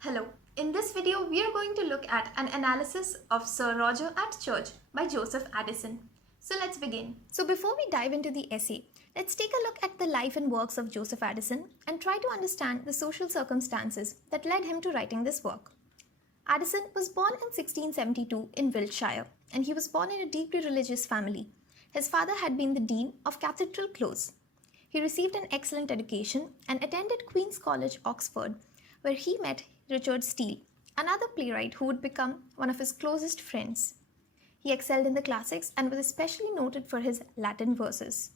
Hello. In this video, we are going to look at an analysis of Sir Roger at Church by Joseph Addison. So let's begin. So before we dive into the essay, let's take a look at the life and works of Joseph Addison and try to understand the social circumstances that led him to writing this work. Addison was born in 1672 in Wiltshire, and he was born in a deeply religious family. His father had been the Dean of Cathedral Close. He received an excellent education and attended Queen's College, Oxford, where he met Richard Steele, another playwright who would become one of his closest friends. He excelled in the classics and was especially noted for his Latin verses.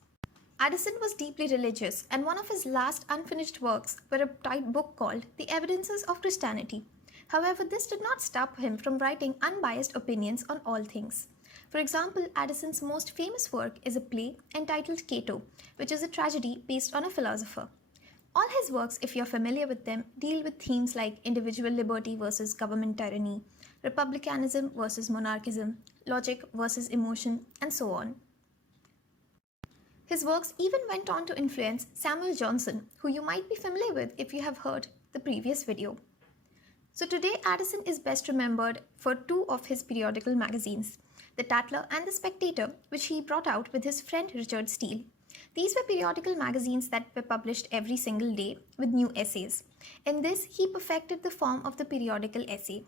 Addison was deeply religious, and one of his last unfinished works were a tight book called The Evidences of Christianity. However, this did not stop him from writing unbiased opinions on all things. For example, Addison's most famous work is a play entitled Cato, which is a tragedy based on a philosopher. All his works, if you're familiar with them, deal with themes like individual liberty versus government tyranny, republicanism versus monarchism, logic versus emotion, and so on. His works even went on to influence Samuel Johnson, who you might be familiar with if you have heard the previous video. So today, Addison is best remembered for two of his periodical magazines, The Tatler and The Spectator, which he brought out with his friend Richard Steele. These were periodical magazines that were published every single day with new essays. In this, he perfected the form of the periodical essay.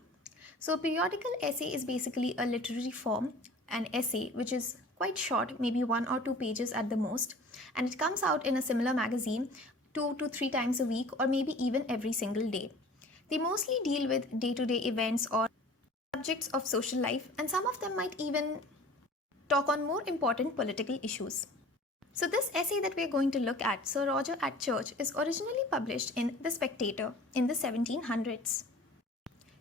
So a periodical essay is basically a literary form, an essay which is quite short, maybe 1 or 2 pages at the most, and it comes out in a similar magazine 2 to 3 times a week or maybe even every single day. They mostly deal with day-to-day events or subjects of social life, and some of them might even talk on more important political issues. So this essay that we are going to look at, Sir Roger at Church, is originally published in The Spectator in the 1700s.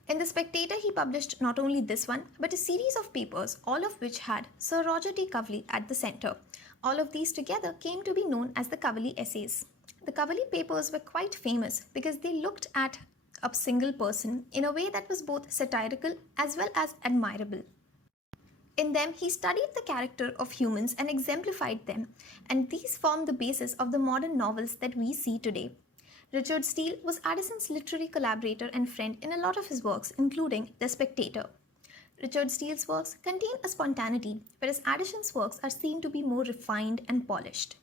In The Spectator, he published not only this one, but a series of papers, all of which had Sir Roger de Coverley at the center. All of these together came to be known as the Coverley Essays. The Coverley papers were quite famous because they looked at a single person in a way that was both satirical as well as admirable. In them, he studied the character of humans and exemplified them, and these form the basis of the modern novels that we see today. Richard Steele was Addison's literary collaborator and friend in a lot of his works, including The Spectator. Richard Steele's works contain a spontaneity, whereas Addison's works are seen to be more refined and polished.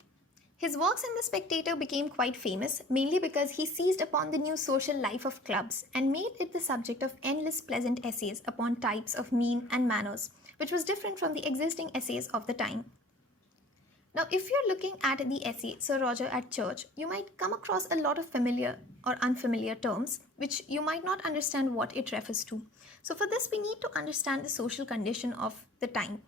His works in The Spectator became quite famous, mainly because he seized upon the new social life of clubs and made it the subject of endless pleasant essays upon types of mien and manners, which was different from the existing essays of the time. Now, if you're looking at the essay Sir Roger at Church, you might come across a lot of familiar or unfamiliar terms, which you might not understand what it refers to. So for this, we need to understand the social condition of the time.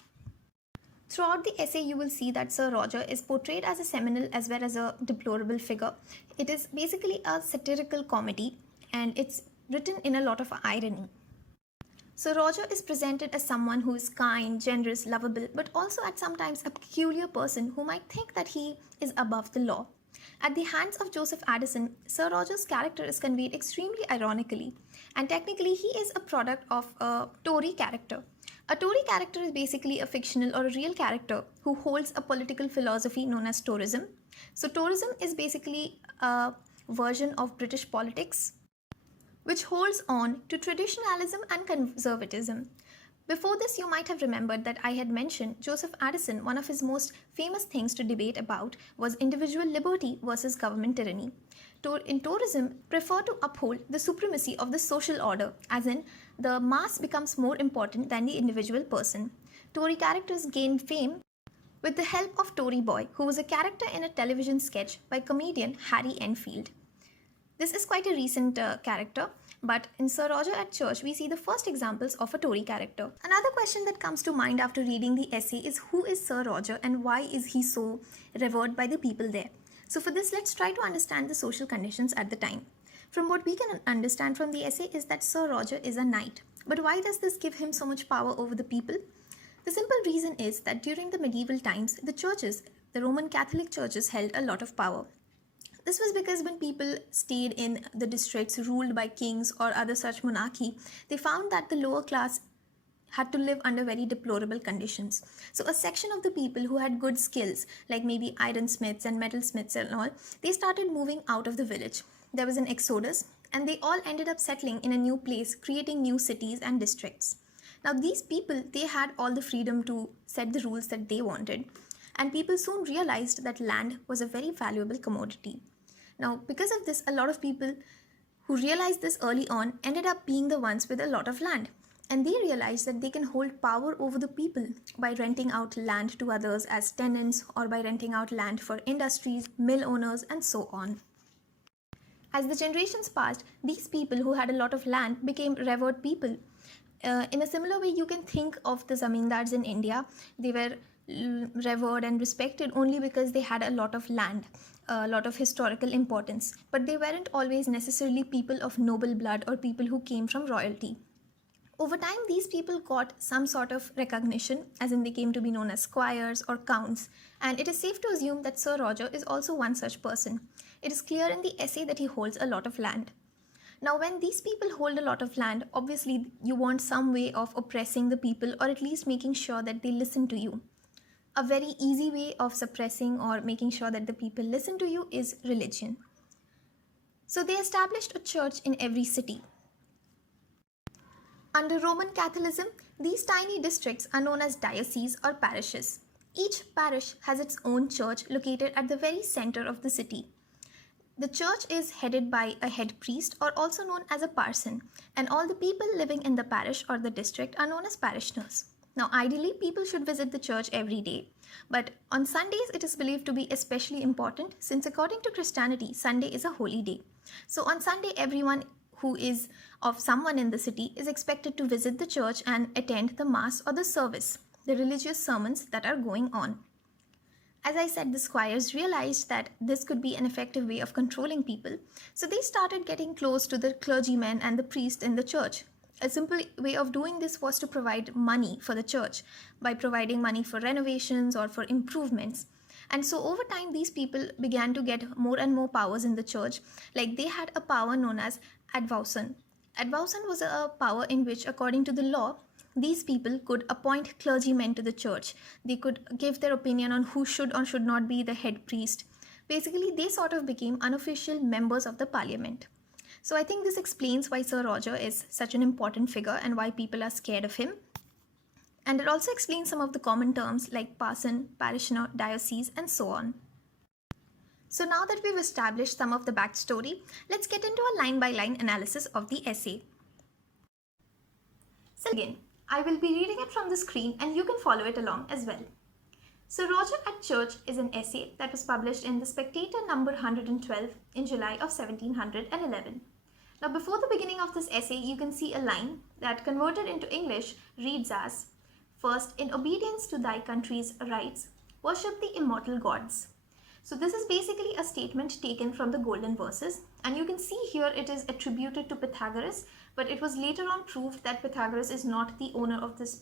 Throughout the essay, you will see that Sir Roger is portrayed as a seminal as well as a deplorable figure. It is basically a satirical comedy, and it's written in a lot of irony. Sir Roger is presented as someone who is kind, generous, lovable, but also at sometimes a peculiar person who might think that he is above the law. At the hands of Joseph Addison, Sir Roger's character is conveyed extremely ironically, and technically he is a product of a Tory character. A Tory character is basically a fictional or a real character who holds a political philosophy known as Toryism. So Toryism is basically a version of British politics which holds on to traditionalism and conservatism. Before this, you might have remembered that I had mentioned Joseph Addison, one of his most famous things to debate about was individual liberty versus government tyranny. In Toryism, prefer to uphold the supremacy of the social order, as in the mass becomes more important than the individual person. Tory characters gain fame with the help of Tory Boy, who was a character in a television sketch by comedian Harry Enfield. This is quite a recent character, but in Sir Roger at Church, we see the first examples of a Tory character. Another question that comes to mind after reading the essay is who is Sir Roger and why is he so revered by the people there? So for this, let's try to understand the social conditions at the time. From what we can understand from the essay is that Sir Roger is a knight. But why does this give him so much power over the people? The simple reason is that during the medieval times, the Roman Catholic churches held a lot of power. This was because when people stayed in the districts ruled by kings or other such monarchy, they found that the lower class had to live under very deplorable conditions. So a section of the people who had good skills, like maybe ironsmiths and metalsmiths and all, they started moving out of the village. There was an exodus, and they all ended up settling in a new place, creating new cities and districts. Now, these people, they had all the freedom to set the rules that they wanted, and people soon realized that land was a very valuable commodity. Now, because of this, a lot of people who realized this early on ended up being the ones with a lot of land. And they realized that they can hold power over the people by renting out land to others as tenants or by renting out land for industries, mill owners, and so on. As the generations passed, these people who had a lot of land became revered people. In a similar way, you can think of the zamindars in India. They were revered and respected only because they had a lot of land, a lot of historical importance. But they weren't always necessarily people of noble blood or people who came from royalty. Over time, these people got some sort of recognition, as in they came to be known as squires or counts, and it is safe to assume that Sir Roger is also one such person. It is clear in the essay that he holds a lot of land. Now, when these people hold a lot of land, obviously you want some way of oppressing the people or at least making sure that they listen to you. A very easy way of suppressing or making sure that the people listen to you is religion. So they established a church in every city. Under Roman Catholicism, these tiny districts are known as dioceses or parishes. Each parish has its own church located at the very center of the city. The church is headed by a head priest or also known as a parson, and all the people living in the parish or the district are known as parishioners. Now, ideally, people should visit the church every day, but on Sundays it is believed to be especially important since according to Christianity, Sunday is a holy day. So on Sunday, everyone who is of someone in the city is expected to visit the church and attend the mass or the service, the religious sermons that are going on. As I said, the squires realized that this could be an effective way of controlling people, so they started getting close to the clergymen and the priest in the church. A simple way of doing this was to provide money for the church by providing money for renovations or for improvements. And so over time, these people began to get more and more powers in the church. Like they had a power known as advowson. Advowson was a power in which, according to the law, these people could appoint clergymen to the church. They could give their opinion on who should or should not be the head priest. Basically, they sort of became unofficial members of the parliament. So I think this explains why Sir Roger is such an important figure and why people are scared of him. And it also explains some of the common terms like parson, parishioner, diocese, and so on. So now that we've established some of the backstory, let's get into a line-by-line analysis of the essay. So again, I will be reading it from the screen and you can follow it along as well. Sir Roger at Church is an essay that was published in the Spectator number 112 in July of 1711. Now before the beginning of this essay, you can see a line that converted into English reads as, "First, in obedience to thy country's rights, worship the immortal gods." So this is basically a statement taken from the golden verses, and you can see here it is attributed to Pythagoras, but it was later on proved that Pythagoras is not the owner of these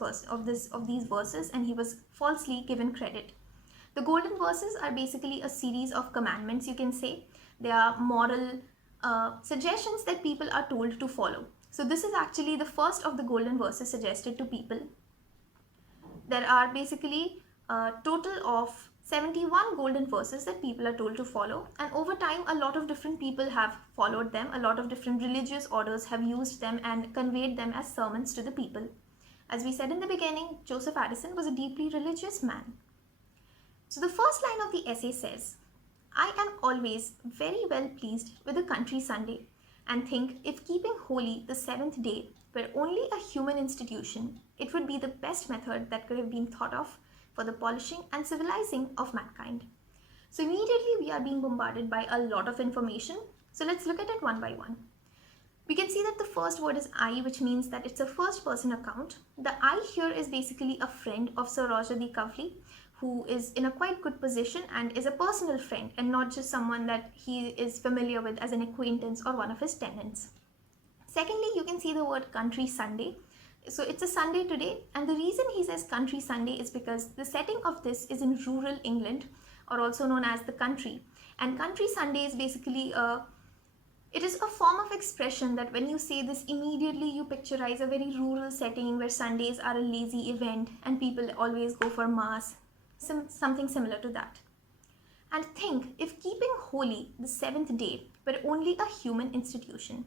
verses, and he was falsely given credit. The golden verses are basically a series of commandments, you can say. They are moral suggestions that people are told to follow. So this is actually the first of the golden verses suggested to people. There are basically a total of 71 golden verses that people are told to follow, and over time a lot of different people have followed them. A lot of different religious orders have used them and conveyed them as sermons to the people. As we said in the beginning, Joseph Addison was a deeply religious man. So the first line of the essay says, "I am always very well pleased with the country Sunday, and think if keeping holy the seventh day were only a human institution, it would be the best method that could have been thought of for the polishing and civilizing of mankind." So immediately we are being bombarded by a lot of information. So let's look at it one by one. We can see that the first word is I, which means that it's a first person account. The I here is basically a friend of Sir Roger de Coverley, who is in a quite good position and is a personal friend and not just someone that he is familiar with as an acquaintance or one of his tenants. Secondly, you can see the word country Sunday. So it's a Sunday today, and the reason he says country Sunday is because the setting of this is in rural England, or also known as the country. And country Sunday is basically it is a form of expression that when you say this, immediately you picturize a very rural setting where Sundays are a lazy event and people always go for mass, something similar to that. And think, if keeping holy the seventh day were only a human institution,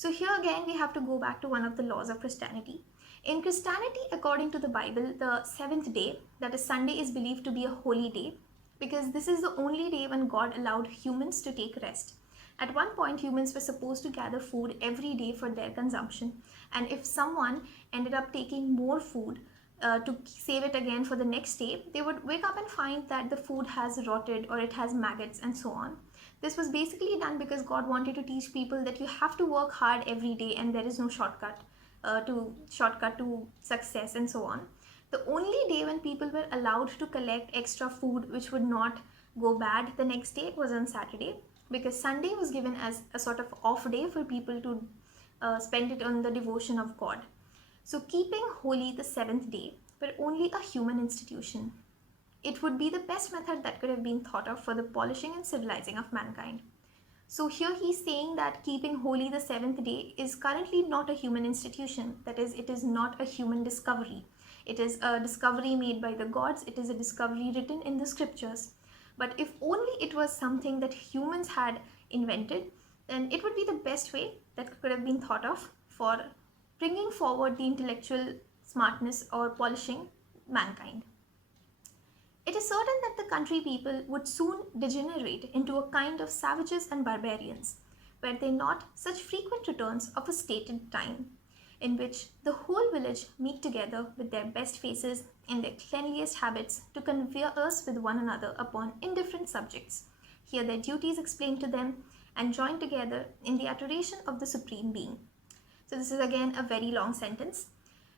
So here again we have to go back to one of the laws of Christianity. In Christianity, according to the Bible, the seventh day, that is Sunday, is believed to be a holy day because this is the only day when God allowed humans to take rest. At one point, humans were supposed to gather food every day for their consumption, and if someone ended up taking more food to save it again for the next day, they would wake up and find that the food has rotted or it has maggots and so on. This was basically done because God wanted to teach people that you have to work hard every day and there is no shortcut to success and so on. The only day when people were allowed to collect extra food which would not go bad the next day was on Saturday, because Sunday was given as a sort of off day for people to spend it on the devotion of God. So keeping holy the seventh day were only a human institution. It would be the best method that could have been thought of for the polishing and civilizing of mankind. So here he's saying that keeping holy the seventh day is currently not a human institution. That is, it is not a human discovery. It is a discovery made by the gods. It is a discovery written in the scriptures. But if only it was something that humans had invented, then it would be the best way that could have been thought of for bringing forward the intellectual smartness or polishing mankind. It is certain that the country people would soon degenerate into a kind of savages and barbarians, were they not such frequent returns of a stated time, in which the whole village meet together with their best faces and their cleanliest habits to converse with one another upon indifferent subjects, hear their duties explained to them, and join together in the adoration of the Supreme Being. So this is again a very long sentence,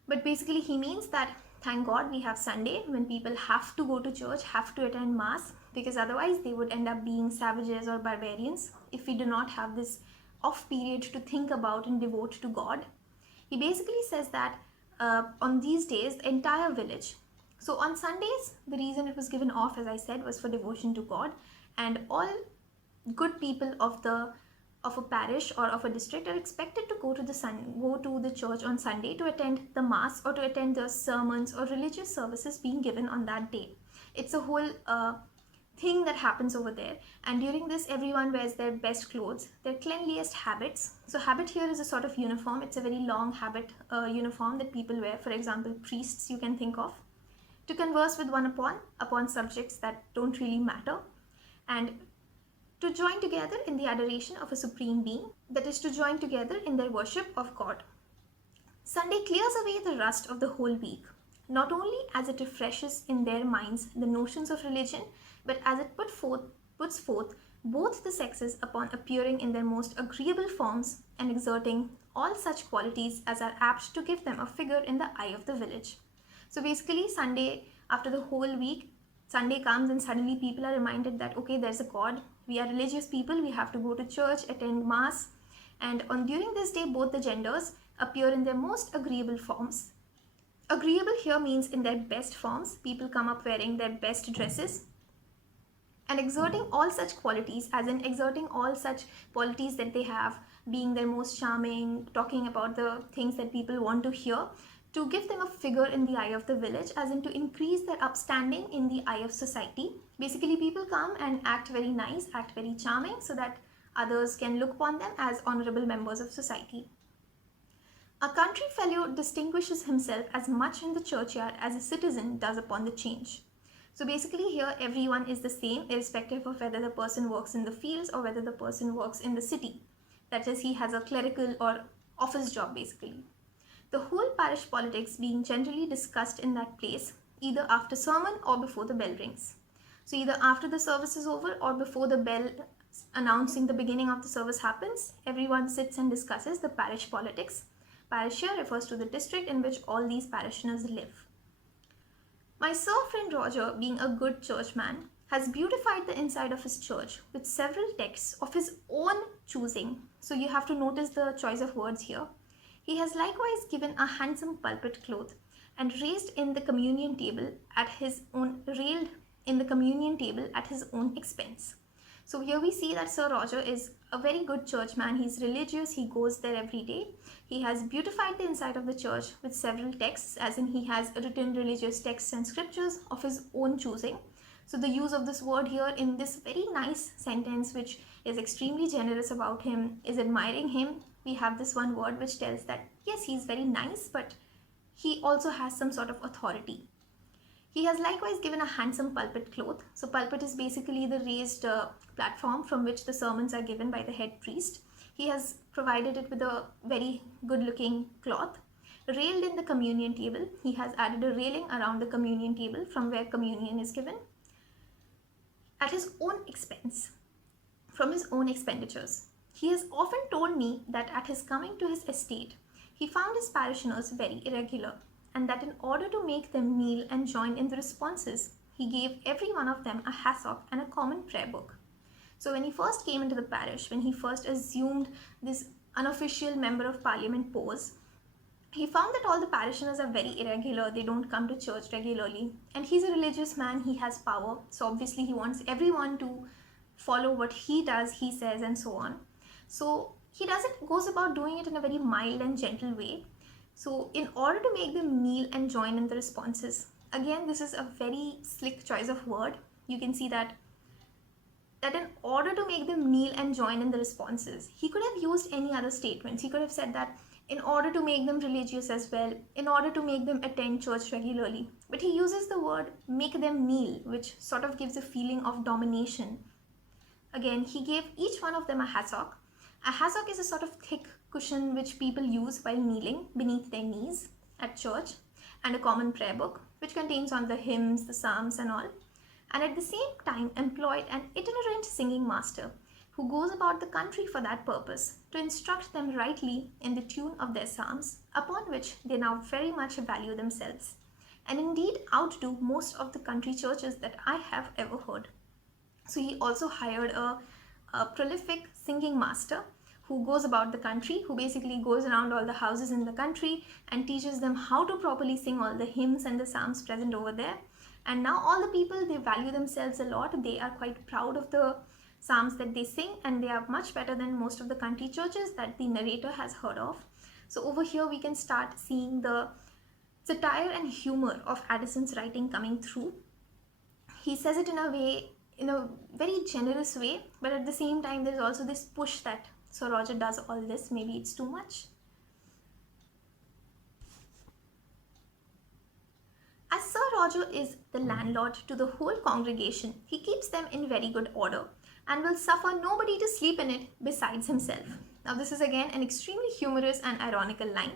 but basically he means that thank God we have Sunday when people have to go to church, have to attend mass, because otherwise they would end up being savages or barbarians if we do not have this off period to think about and devote to God. He basically says that on these days, the entire village. So on Sundays, the reason it was given off, as I said, was for devotion to God, and all good people of a parish or of a district are expected to go to the church on Sunday to attend the mass or to attend the sermons or religious services being given on that day. It's a whole thing that happens over there, and during this everyone wears their best clothes, their cleanliest habits. So habit here is a sort of uniform. It's a very long habit uniform that people wear. For example, priests you can think of, to converse with one upon subjects that don't really matter, and to join together in the adoration of a supreme being, that is, to join together in their worship of God. Sunday clears away the rust of the whole week, not only as it refreshes in their minds the notions of religion, but as it puts forth both the sexes upon appearing in their most agreeable forms and exerting all such qualities as are apt to give them a figure in the eye of the village. So basically Sunday, after the whole week, Sunday comes and suddenly people are reminded that okay, there's a God, we are religious people, we have to go to church, attend mass, and during this day both the genders appear in their most agreeable forms. Agreeable here means in their best forms. People come up wearing their best dresses and exerting all such qualities, as in exerting all such qualities that they have, being their most charming, talking about the things that people want to hear, to give them a figure in the eye of the village, as in to increase their upstanding in the eye of society. Basically people come and act very nice, act very charming, so that others can look upon them as honorable members of society. A country fellow distinguishes himself as much in the churchyard as a citizen does upon the change. So basically here everyone is the same, irrespective of whether the person works in the fields or whether the person works in the city. That is, he has a clerical or office job basically. The whole parish politics being generally discussed in that place, either after sermon or before the bell rings. So either after the service is over or before the bell announcing the beginning of the service happens, everyone sits and discusses the parish politics. Parish here refers to the district in which all these parishioners live. My Sir friend Roger, being a good churchman, has beautified the inside of his church with several texts of his own choosing. So you have to notice the choice of words here. He has likewise given a handsome pulpit cloth and railed in the communion table at his own expense. So here we see that Sir Roger is a very good churchman. He's religious, he goes there every day. He has beautified the inside of the church with several texts, as in he has written religious texts and scriptures of his own choosing. So the use of this word here in this very nice sentence, which is extremely generous about him, is admiring him, we have this one word which tells that yes, he's very nice, but he also has some sort of authority. He has likewise given a handsome pulpit cloth. So pulpit is basically the raised platform from which the sermons are given by the head priest. He has provided it with a very good looking cloth. Railed in the communion table. He has added a railing around the communion table from where communion is given at his own expense, from his own expenditures. He has often told me that at his coming to his estate, he found his parishioners very irregular, and that in order to make them kneel and join in the responses, he gave every one of them a hassock and a common prayer book. So when he first came into the parish, when he first assumed this unofficial member of parliament pose, he found that all the parishioners are very irregular. They don't come to church regularly, and he's a religious man. He has power, so obviously he wants everyone to follow what he does, he says, and so on. So he goes about doing it in a very mild and gentle way. So in order to make them kneel and join in the responses, again, this is a very slick choice of word. You can see that in order to make them kneel and join in the responses, he could have used any other statements. He could have said that in order to make them religious as well, in order to make them attend church regularly. But he uses the word make them kneel, which sort of gives a feeling of domination. Again, he gave each one of them a hassock. A hassock is a sort of thick cushion which people use while kneeling beneath their knees at church, and a common prayer book which contains all the hymns, the psalms and all, and at the same time employed an itinerant singing master who goes about the country for that purpose to instruct them rightly in the tune of their psalms, upon which they now very much value themselves, and indeed outdo most of the country churches that I have ever heard. So he also hired a prolific singing master who goes about the country, who basically goes around all the houses in the country and teaches them how to properly sing all the hymns and the psalms present over there. And now all the people, they value themselves a lot. They are quite proud of the psalms that they sing, and they are much better than most of the country churches that the narrator has heard of. So over here we can start seeing the satire and humor of Addison's writing coming through. He says it in a very generous way, but at the same time there's also this push that Sir Roger does all this, maybe it's too much. As Sir Roger is the landlord to the whole congregation, he keeps them in very good order and will suffer nobody to sleep in it besides himself. Now this is again an extremely humorous and ironical line.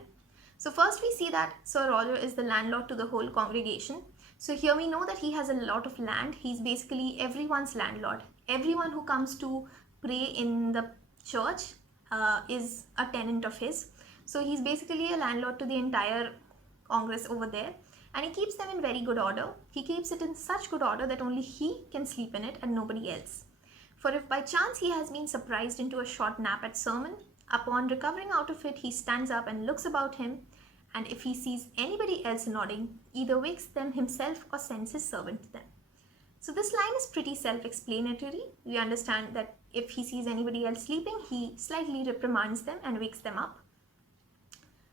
So first we see that Sir Roger is the landlord to the whole congregation. So here we know that he has a lot of land. He's basically everyone's landlord. Everyone who comes to pray in the church is a tenant of his. So he's basically a landlord to the entire congress over there. And he keeps them in very good order. He keeps it in such good order that only he can sleep in it and nobody else. For if by chance he has been surprised into a short nap at sermon, upon recovering out of it, he stands up and looks about him, and if he sees anybody else nodding, either wakes them himself or sends his servant to them. So this line is pretty self-explanatory. We understand that if he sees anybody else sleeping, he slightly reprimands them and wakes them up.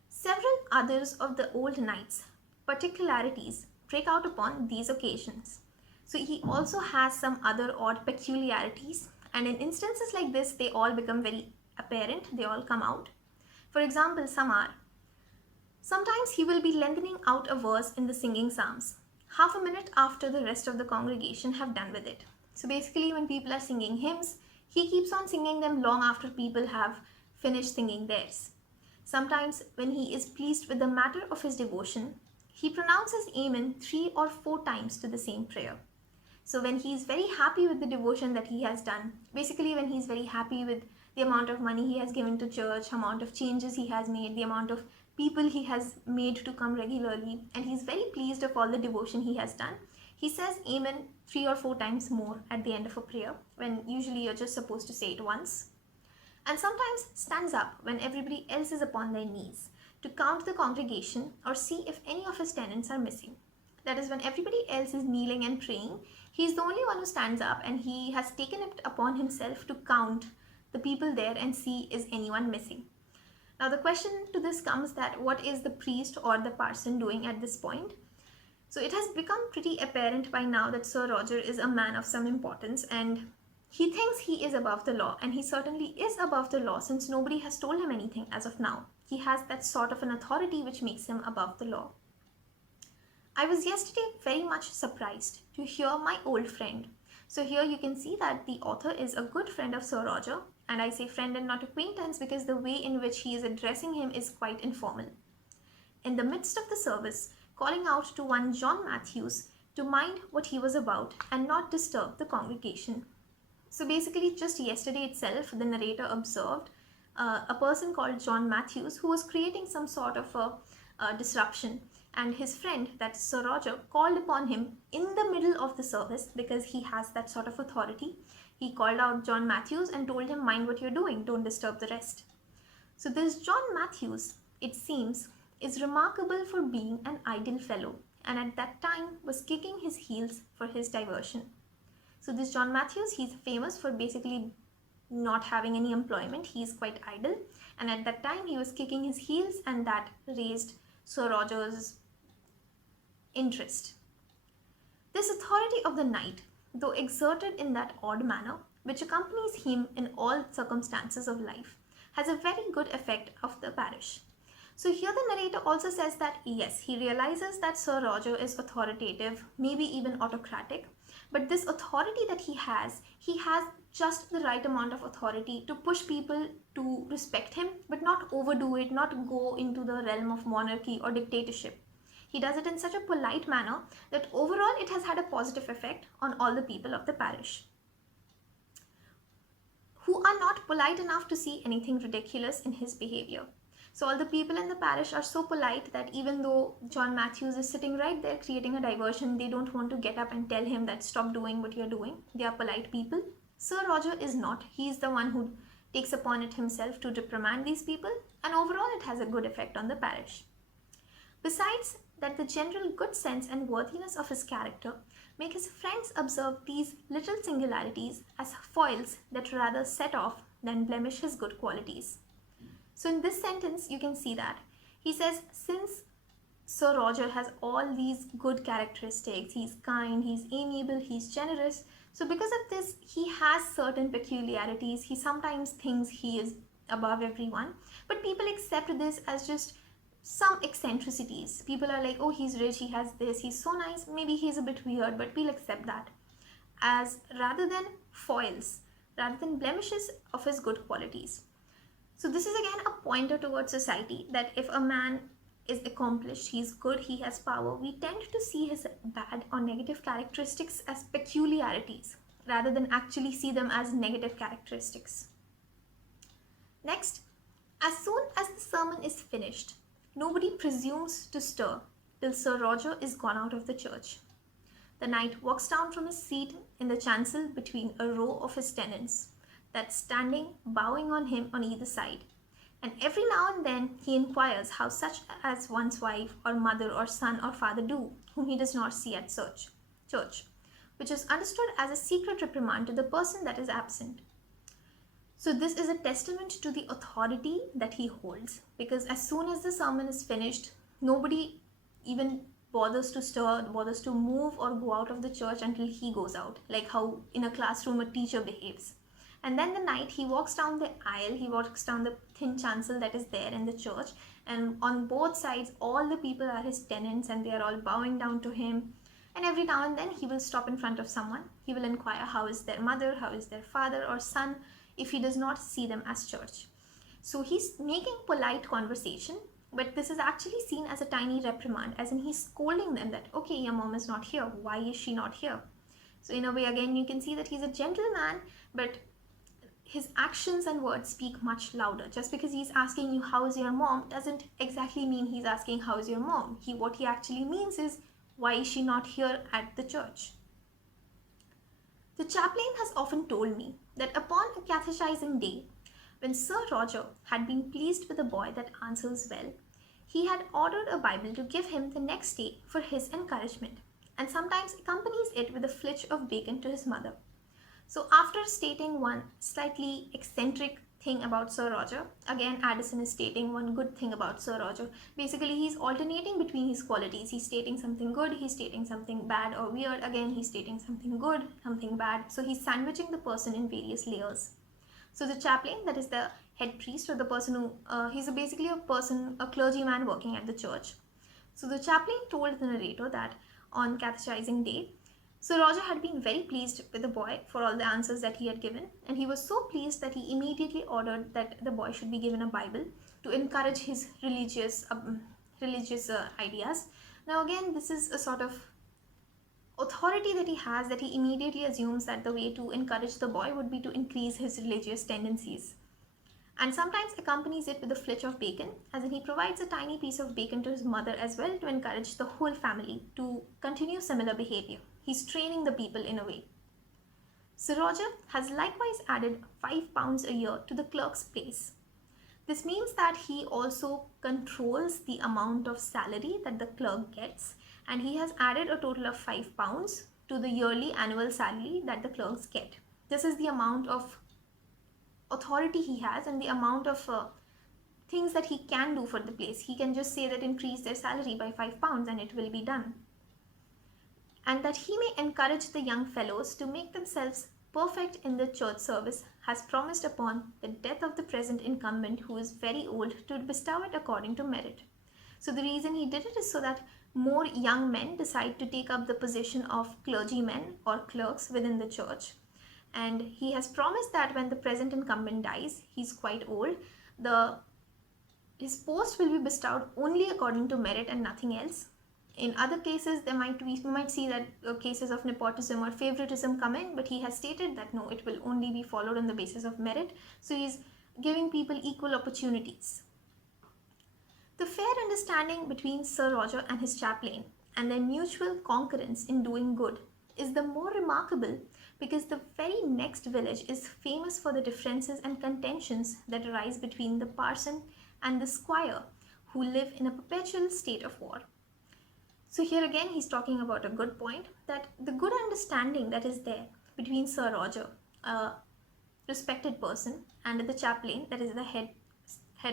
Several others of the old knights' particularities break out upon these occasions. So he also has some other odd peculiarities, and in instances like this, they all become very apparent, they all come out. For example, some are: sometimes he will be lengthening out a verse in the singing psalms, half a minute after the rest of the congregation have done with it. So basically when people are singing hymns, he keeps on singing them long after people have finished singing theirs. Sometimes when he is pleased with the matter of his devotion, he pronounces Amen 3 or 4 times to the same prayer. So when he is very happy with the devotion that he has done, basically when he is very happy with the amount of money he has given to church, amount of changes he has made, the amount of people he has made to come regularly, and he's very pleased of all the devotion he has done, he says Amen 3 or 4 times more at the end of a prayer, when usually you're just supposed to say it once. And sometimes stands up when everybody else is upon their knees to count the congregation or see if any of his tenants are missing. That is, when everybody else is kneeling and praying, he's the only one who stands up, and he has taken it upon himself to count the people there and see is anyone missing. Now the question to this comes that what is the priest or the parson doing at this point? So it has become pretty apparent by now that Sir Roger is a man of some importance, and He thinks he is above the law, and he certainly is above the law since nobody has told him anything as of now. He has that sort of an authority which makes him above the law. I was yesterday very much surprised to hear my old friend. So here you can see that the author is a good friend of Sir Roger, and I say friend and not acquaintance because the way in which he is addressing him is quite informal. In the midst of the service, calling out to one John Matthews to mind what he was about and not disturb the congregation. So basically, just yesterday itself, the narrator observed a person called John Matthews who was creating some sort of a disruption, and his friend, that Sir Roger, called upon him in the middle of the service because he has that sort of authority. He called out John Matthews and told him, mind what you're doing, don't disturb the rest. So this John Matthews, it seems, is remarkable for being an idle fellow, and at that time was kicking his heels for his diversion. So this John Matthews, he's famous for basically not having any employment. He is quite idle, and at that time he was kicking his heels, and that raised Sir Roger's interest. This authority of the knight, though exerted in that odd manner which accompanies him in all circumstances of life, has a very good effect of the parish. So here the narrator also says that yes, he realizes that Sir Roger is authoritative, maybe even autocratic, but this authority that he has just the right amount of authority to push people to respect him, but not overdo it, not go into the realm of monarchy or dictatorship. He does it in such a polite manner that overall it has had a positive effect on all the people of the parish, who are not polite enough to see anything ridiculous in his behavior. So all the people in the parish are so polite that even though John Matthews is sitting right there creating a diversion, they don't want to get up and tell him that stop doing what you're doing. They are polite people. Sir Roger is not. He is the one who takes upon it himself to reprimand these people, and overall it has a good effect on the parish. Besides that, the general good sense and worthiness of his character make his friends observe these little singularities as foils that rather set off than blemish his good qualities. So in this sentence, you can see that he says, since Sir Roger has all these good characteristics, he's kind, he's amiable, he's generous. So because of this, he has certain peculiarities. He sometimes thinks he is above everyone, but people accept this as just some eccentricities. People are like, oh, he's rich, he has this, he's so nice, maybe he's a bit weird, but we'll accept that as rather than foils, rather than blemishes of his good qualities. So this is again a pointer towards society that if a man is accomplished, he's good, he has power, we tend to see his bad or negative characteristics as peculiarities rather than actually see them as negative characteristics. Next, as soon as the sermon is finished, nobody presumes to stir till Sir Roger is gone out of the church. The knight walks down from his seat in the chancel between a row of his tenants, that's standing bowing on him on either side, and every now and then he inquires how such as one's wife or mother or son or father do, whom he does not see at church, which is understood as a secret reprimand to the person that is absent. So this is a testament to the authority that he holds, because as soon as the sermon is finished, nobody even bothers to stir, bothers to move or go out of the church until he goes out, like how in a classroom a teacher behaves. And then the knight, he walks down the aisle, he walks down the thin chancel that is there in the church, and on both sides all the people are his tenants and they are all bowing down to him. And every now and then he will stop in front of someone, he will inquire how is their mother, how is their father or son, if he does not see them as church. So he's making polite conversation, but this is actually seen as a tiny reprimand, as in he's scolding them that, okay, your mom is not here, why is she not here? So in a way, again, you can see that he's a gentleman, but his actions and words speak much louder. Just because he's asking you how is your mom doesn't exactly mean he's asking how is your mom. What he actually means is, why is she not here at the church? The chaplain has often told me that upon a catechizing day, when Sir Roger had been pleased with a boy that answers well, he had ordered a Bible to give him the next day for his encouragement, and sometimes accompanies it with a flitch of bacon to his mother. So after stating one slightly eccentric thing about Sir Roger. Again, Addison is stating one good thing about Sir Roger. Basically, he's alternating between his qualities. He's stating something good, he's stating something bad or weird. Again, he's stating something good, something bad. So he's sandwiching the person in various layers. So the chaplain, that is the head priest, or the person who, he's basically a clergyman working at the church. So the chaplain told the narrator that on catechizing day, Sir Roger had been very pleased with the boy for all the answers that he had given, and he was so pleased that he immediately ordered that the boy should be given a Bible to encourage his religious ideas. Now again, this is a sort of authority that he has, that he immediately assumes that the way to encourage the boy would be to increase his religious tendencies, and sometimes accompanies it with a flitch of bacon, as in he provides a tiny piece of bacon to his mother as well to encourage the whole family to continue similar behavior. He's training the people in a way. Sir Roger has likewise added £5 a year to the clerk's place. This means that he also controls the amount of salary that the clerk gets, and he has added a total of £5 to the yearly annual salary that the clerks get. This is the amount of authority he has and the amount of things that he can do for the place. He can just say that increase their salary by £5 and it will be done. And that he may encourage the young fellows to make themselves perfect in the church service, has promised upon the death of the present incumbent, who is very old, to bestow it according to merit. So the reason he did it is so that more young men decide to take up the position of clergymen or clerks within the church. And he has promised that when the present incumbent dies, he's quite old, his post will be bestowed only according to merit and nothing else. In other cases, we might see that cases of nepotism or favoritism coming, but he has stated that no, it will only be followed on the basis of merit. So he's giving people equal opportunities. The fair understanding between Sir Roger and his chaplain and their mutual concurrence in doing good is the more remarkable because the very next village is famous for the differences and contentions that arise between the parson and the squire, who live in a perpetual state of war. So here again he's talking about a good point, that the good understanding that is there between Sir Roger, a respected person, and the chaplain, that is the head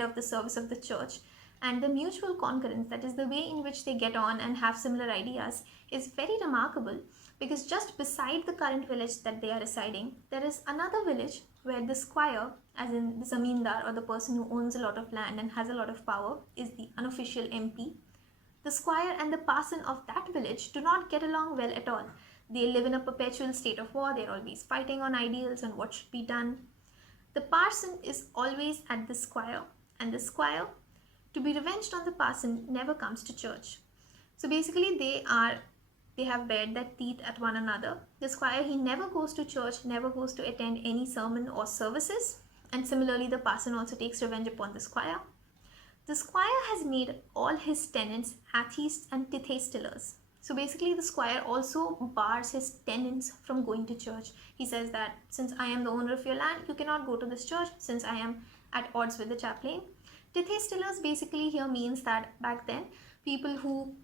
of the service of the church, and the mutual concurrence, that is the way in which they get on and have similar ideas, is very remarkable, because just beside the current village that they are residing, there is another village where the squire, as in the zamindar or the person who owns a lot of land and has a lot of power, is the unofficial MP. The squire and the parson of that village do not get along well at all. They live in a perpetual state of war. They're always fighting on ideals and what should be done. The parson is always at the squire, and the squire, to be revenged on the parson, never comes to church. So basically they have bared their teeth at one another. The squire, he never goes to church, never goes to attend any sermon or services, and similarly the parson also takes revenge upon the squire. The squire has made all his tenants atheists and tithestillers. So basically the squire also bars his tenants from going to church. He says that since I am the owner of your land, you cannot go to this church since I am at odds with the chaplain. Tithestillers basically here means that back then people who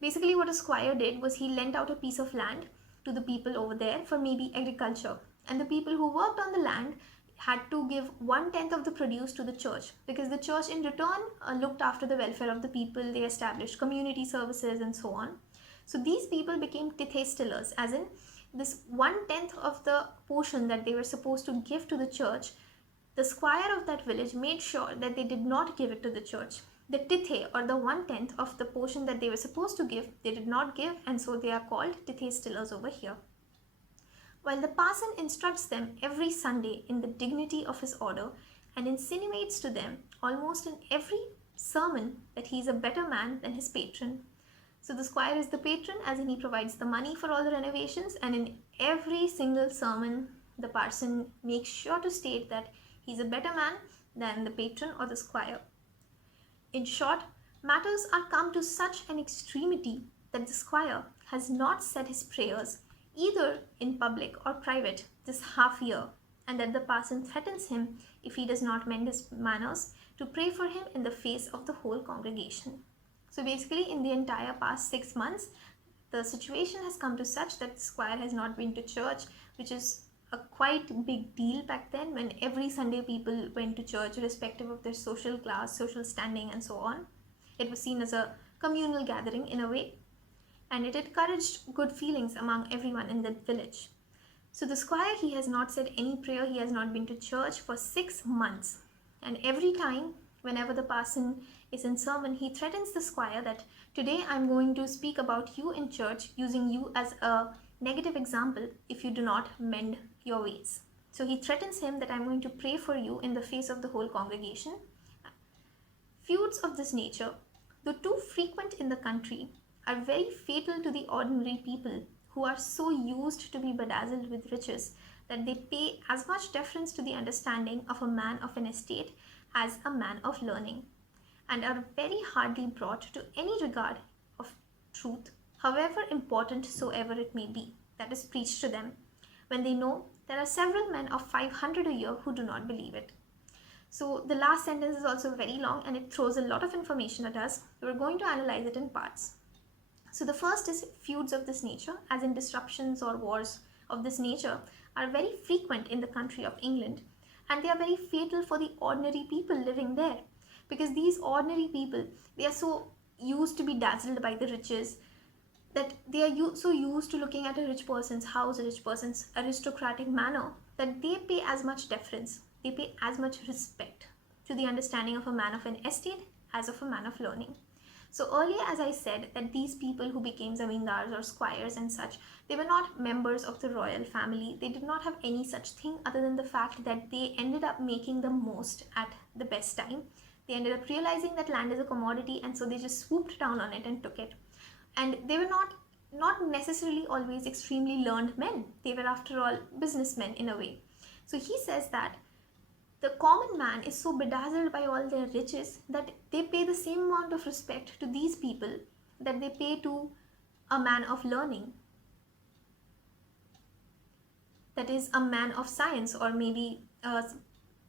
basically what a squire did was he lent out a piece of land to the people over there for maybe agriculture, and the people who worked on the land had to give 1/10 of the produce to the church, because the church in return looked after the welfare of the people. They established community services and so on. So these people became tithestillers, as in this 1/10 of the portion that they were supposed to give to the church, the squire of that village made sure that they did not give it to the church. The tithe, or the 1/10 of the portion that they were supposed to give, they did not give, and so they are called tithestillers over here. While the parson instructs them every Sunday in the dignity of his order and insinuates to them almost in every sermon that he is a better man than his patron. So the squire is the patron, as in he provides the money for all the renovations, and in every single sermon the parson makes sure to state that he's a better man than the patron or the squire. In short, matters are come to such an extremity that the squire has not said his prayers either in public or private this half year, and that the parson threatens him, if he does not mend his manners, to pray for him in the face of the whole congregation. So basically in the entire past 6 months, the situation has come to such that the squire has not been to church, which is a quite big deal back then, when every Sunday people went to church irrespective of their social class, social standing, and so on. It was seen as a communal gathering in a way, and it encouraged good feelings among everyone in the village. So the squire, he has not said any prayer, he has not been to church for 6 months. And every time, whenever the parson is in sermon, he threatens the squire that today I'm going to speak about you in church, using you as a negative example if you do not mend your ways. So he threatens him that I'm going to pray for you in the face of the whole congregation. Feuds of this nature, though too frequent in the country, are very fatal to the ordinary people who are so used to be bedazzled with riches that they pay as much deference to the understanding of a man of an estate as a man of learning, and are very hardly brought to any regard of truth, however important soever it may be, that is preached to them, when they know there are several men of 500 a year who do not believe it. So the last sentence is also very long and it throws a lot of information at us. We're going to analyze it in parts. So the first is feuds of this nature, as in disruptions or wars of this nature, are very frequent in the country of England, and they are very fatal for the ordinary people living there, because these ordinary people, they are so used to be dazzled by the riches that they are so used to looking at a rich person's house, a rich person's aristocratic manner, that they pay as much deference, they pay as much respect to the understanding of a man of an estate as of a man of learning. So earlier, as I said, that these people who became zamindars or squires and such, they were not members of the royal family. They did not have any such thing other than the fact that they ended up making the most at the best time. They ended up realizing that land is a commodity, and so they just swooped down on it and took it. And they were not necessarily always extremely learned men. They were, after all, businessmen in a way. So he says that the common man is so bedazzled by all their riches that they pay the same amount of respect to these people that they pay to a man of learning, that is a man of science, or maybe a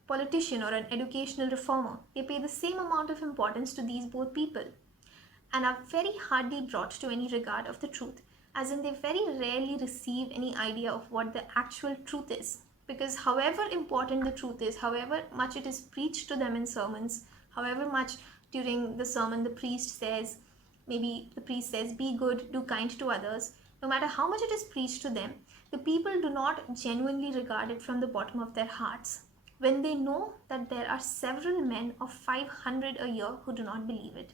politician or an educational reformer. They pay the same amount of importance to these both people, and are very hardly brought to any regard of the truth, as in they very rarely receive any idea of what the actual truth is. Because however important the truth is, however much it is preached to them in sermons, however much during the sermon the priest says, maybe the priest says, be good, do kind to others, no matter how much it is preached to them, the people do not genuinely regard it from the bottom of their hearts, when they know that there are several men of 500 a year who do not believe it.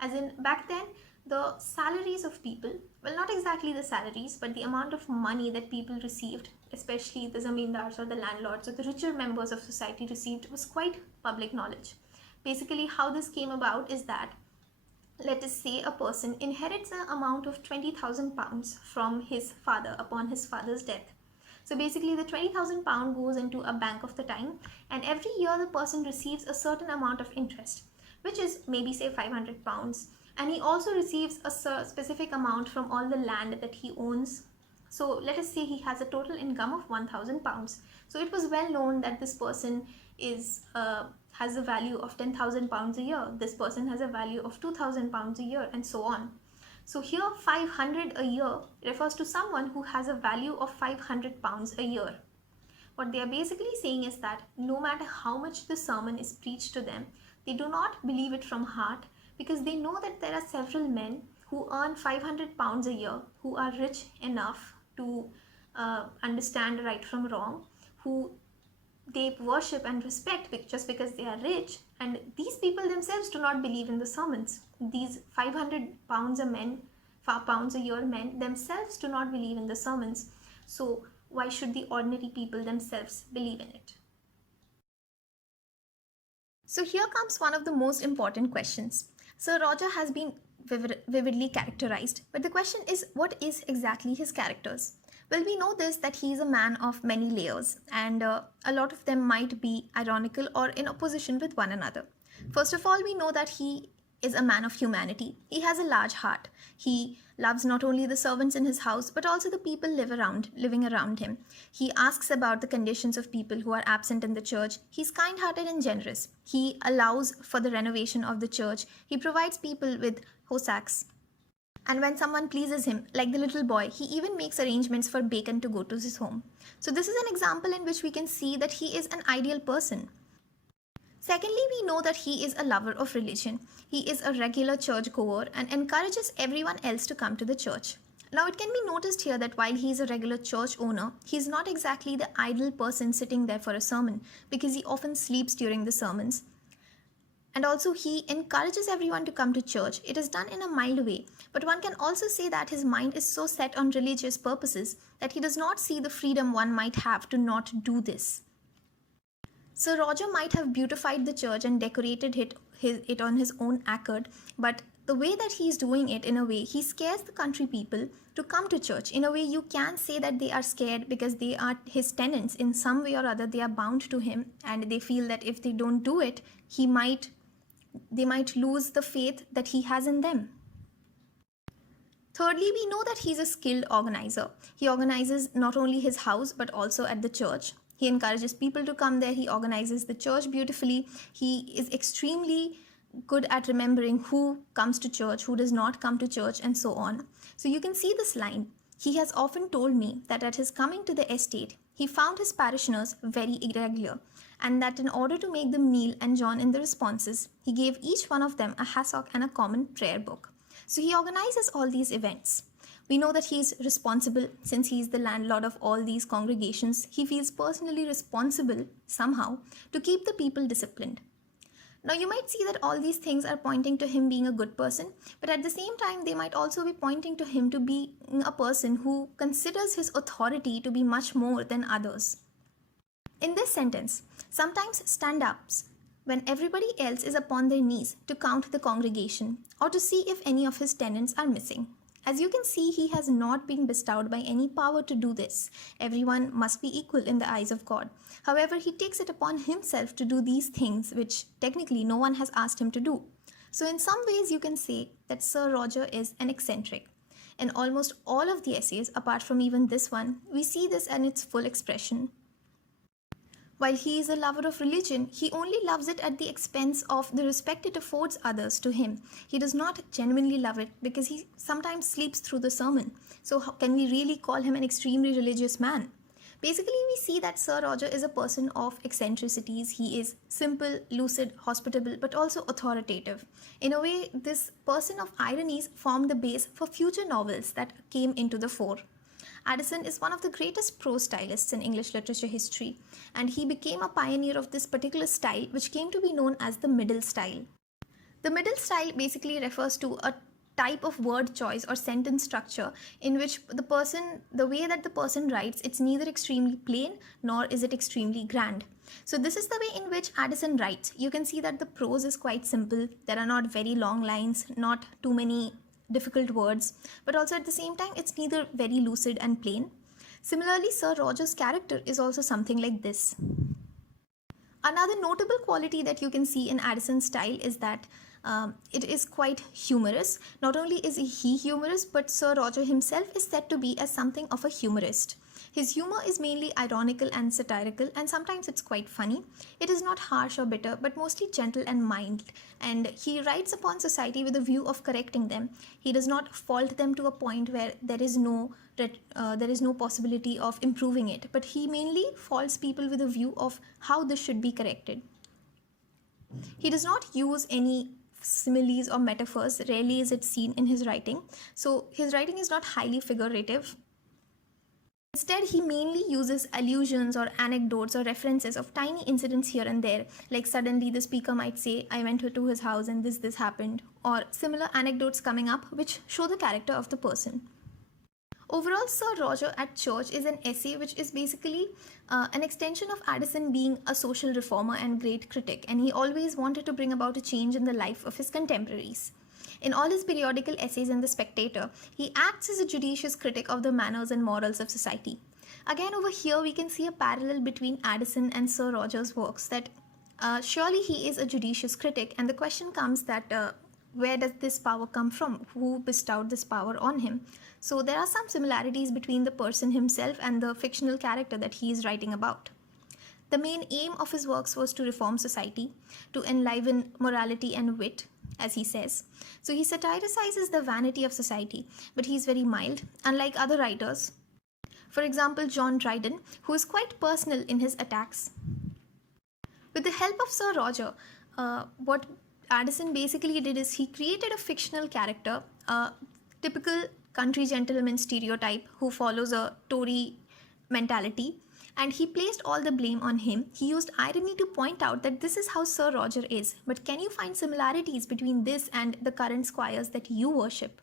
As in, back then, the salaries of people, well, not exactly the salaries, but the amount of money that people received, especially the zamindars or the landlords or the richer members of society received, was quite public knowledge. Basically, how this came about is that, let us say a person inherits an amount of 20,000 pounds from his father upon his father's death. So basically the 20,000 pound goes into a bank of the time, and every year the person receives a certain amount of interest, which is maybe say 500 pounds. And he also receives a specific amount from all the land that he owns. So let us say he has a total income of 1,000 pounds. So it was well known that this person has a value of 10,000 pounds a year. This person has a value of 2,000 pounds a year, and so on. So here 500 a year refers to someone who has a value of 500 pounds a year. What they are basically saying is that no matter how much the sermon is preached to them, they do not believe it from heart, because they know that there are several men who earn 500 pounds a year, who are rich enough to understand right from wrong, who they worship and respect just because they are rich, and these people themselves do not believe in the sermons. These 500 pounds a year men themselves do not believe in the sermons. So why should the ordinary people themselves believe in it? So here comes one of the most important questions. Sir Roger has been vividly characterized, but the question is, what is exactly his characters? Well, we know this, that he is a man of many layers, and a lot of them might be ironical or in opposition with one another. First of all, we know that he is a man of humanity. He has a large heart. He loves not only the servants in his house, but also the people living around him. He asks about the conditions of people who are absent in the church. He's kind-hearted and generous. He allows for the renovation of the church. He provides people with hossacks. And when someone pleases him, like the little boy, he even makes arrangements for bacon to go to his home. So this is an example in which we can see that he is an ideal person. Secondly, we know that he is a lover of religion. He is a regular churchgoer and encourages everyone else to come to the church. Now, it can be noticed here that while he is a regular church owner, he is not exactly the idle person sitting there for a sermon, because he often sleeps during the sermons. And also, he encourages everyone to come to church. It is done in a mild way, but one can also say that his mind is so set on religious purposes that he does not see the freedom one might have to not do this. Sir Roger might have beautified the church and decorated it on his own accord, but the way that he is doing it, in a way, he scares the country people to come to church. In a way, you can say that they are scared because they are his tenants. In some way or other, they are bound to him, and they feel that if they don't do it, they might lose the faith that he has in them. Thirdly, we know that he's a skilled organizer. He organizes not only his house but also at the church. He encourages people to come there. He organizes the church beautifully. He is extremely good at remembering who comes to church, who does not come to church, and so on. So you can see this line. He has often told me that at his coming to the estate, he found his parishioners very irregular, and that in order to make them kneel and join in the responses, he gave each one of them a hassock and a common prayer book. So he organizes all these events. We know that he is responsible since he is the landlord of all these congregations. He feels personally responsible somehow to keep the people disciplined. Now you might see that all these things are pointing to him being a good person, but at the same time they might also be pointing to him to be a person who considers his authority to be much more than others. In this sentence, sometimes stand-ups when everybody else is upon their knees to count the congregation or to see if any of his tenants are missing. As you can see, he has not been bestowed by any power to do this. Everyone must be equal in the eyes of God. However, he takes it upon himself to do these things which technically no one has asked him to do. So in some ways you can say that Sir Roger is an eccentric. In almost all of the essays, apart from even this one, we see this in its full expression. While he is a lover of religion, he only loves it at the expense of the respect it affords others to him. He does not genuinely love it because he sometimes sleeps through the sermon. So how can we really call him an extremely religious man? Basically, we see that Sir Roger is a person of eccentricities. He is simple, lucid, hospitable, but also authoritative. In a way, this person of ironies formed the base for future novels that came into the fore. Addison is one of the greatest prose stylists in English literature history, and he became a pioneer of this particular style, which came to be known as the middle style. The middle style basically refers to a type of word choice or sentence structure in which the way that the person writes, it's neither extremely plain nor is it extremely grand. So this is the way in which Addison writes. You can see that the prose is quite simple. There are not very long lines, not too many difficult words, but also at the same time it's neither very lucid and plain. Similarly, Sir Roger's character is also something like this. Another notable quality that you can see in Addison's style is that it is quite humorous. Not only is he humorous, but Sir Roger himself is said to be as something of a humorist. His humor is mainly ironical and satirical, and sometimes it's quite funny. It is not harsh or bitter, but mostly gentle and mild, and he writes upon society with a view of correcting them. He does not fault them to a point where there is no possibility of improving it, but he mainly faults people with a view of how this should be corrected. He does not use any similes or metaphors. Rarely is it seen in his writing. So his writing is not highly figurative. Instead, he mainly uses allusions or anecdotes or references of tiny incidents here and there, like suddenly the speaker might say, I went to his house and this happened, or similar anecdotes coming up which show the character of the person. Overall, Sir Roger at Church is an essay which is basically an extension of Addison being a social reformer and great critic, and he always wanted to bring about a change in the life of his contemporaries. In all his periodical essays in The Spectator, he acts as a judicious critic of the manners and morals of society. Again, over here we can see a parallel between Addison and Sir Roger's works, that surely he is a judicious critic, and the question comes that where does this power come from? Who bestowed this power on him? So there are some similarities between the person himself and the fictional character that he is writing about. The main aim of his works was to reform society, to enliven morality and wit, as he says. So he satirizes the vanity of society, but he's very mild, unlike other writers. For example, John Dryden, who is quite personal in his attacks. With the help of Sir Roger, what Addison basically did is he created a fictional character, a typical country gentleman stereotype who follows a Tory mentality, and he placed all the blame on him. He used irony to point out that this is how Sir Roger is, but can you find similarities between this and the current squires that you worship?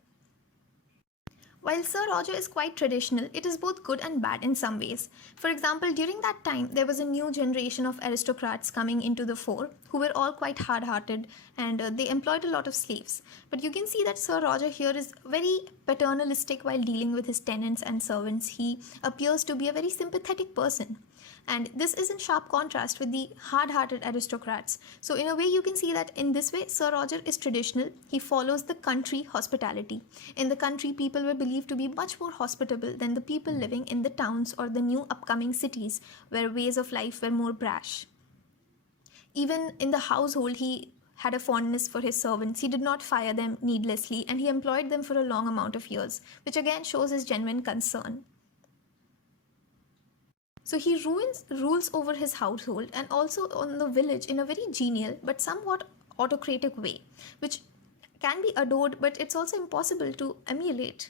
While Sir Roger is quite traditional, it is both good and bad in some ways. For example, during that time, there was a new generation of aristocrats coming into the fore who were all quite hard-hearted, and they employed a lot of slaves. But you can see that Sir Roger here is very paternalistic while dealing with his tenants and servants. He appears to be a very sympathetic person. And this is in sharp contrast with the hard-hearted aristocrats. So in a way, you can see that in this way, Sir Roger is traditional. He follows the country hospitality. In the country, people were believed to be much more hospitable than the people living in the towns or the new upcoming cities, where ways of life were more brash. Even in the household, he had a fondness for his servants. He did not fire them needlessly, and he employed them for a long amount of years, which again shows his genuine concern. So he rules over his household and also on the village in a very genial but somewhat autocratic way, which can be adored, but it's also impossible to emulate.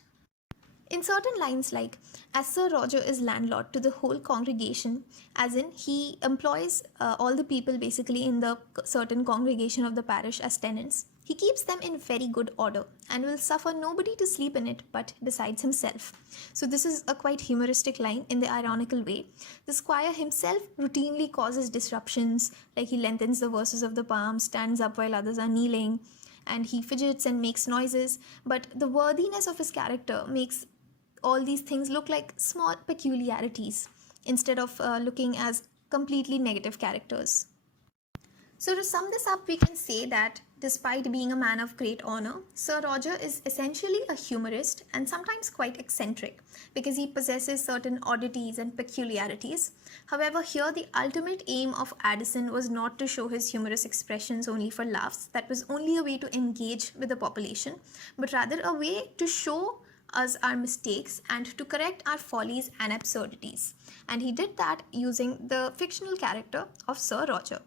In certain lines like, as Sir Roger is landlord to the whole congregation, as in he employs all the people basically in the certain congregation of the parish as tenants, he keeps them in very good order and will suffer nobody to sleep in it but besides himself. So this is a quite humoristic line in the ironical way. The squire himself routinely causes disruptions, like he lengthens the verses of the poem, stands up while others are kneeling, and he fidgets and makes noises, but the worthiness of his character makes all these things look like small peculiarities instead of looking as completely negative characters. So to sum this up, we can say that despite being a man of great honor, Sir Roger is essentially a humorist and sometimes quite eccentric because he possesses certain oddities and peculiarities. However, here the ultimate aim of Addison was not to show his humorous expressions only for laughs. That was only a way to engage with the population, but rather a way to show us our mistakes and to correct our follies and absurdities. And he did that using the fictional character of Sir Roger.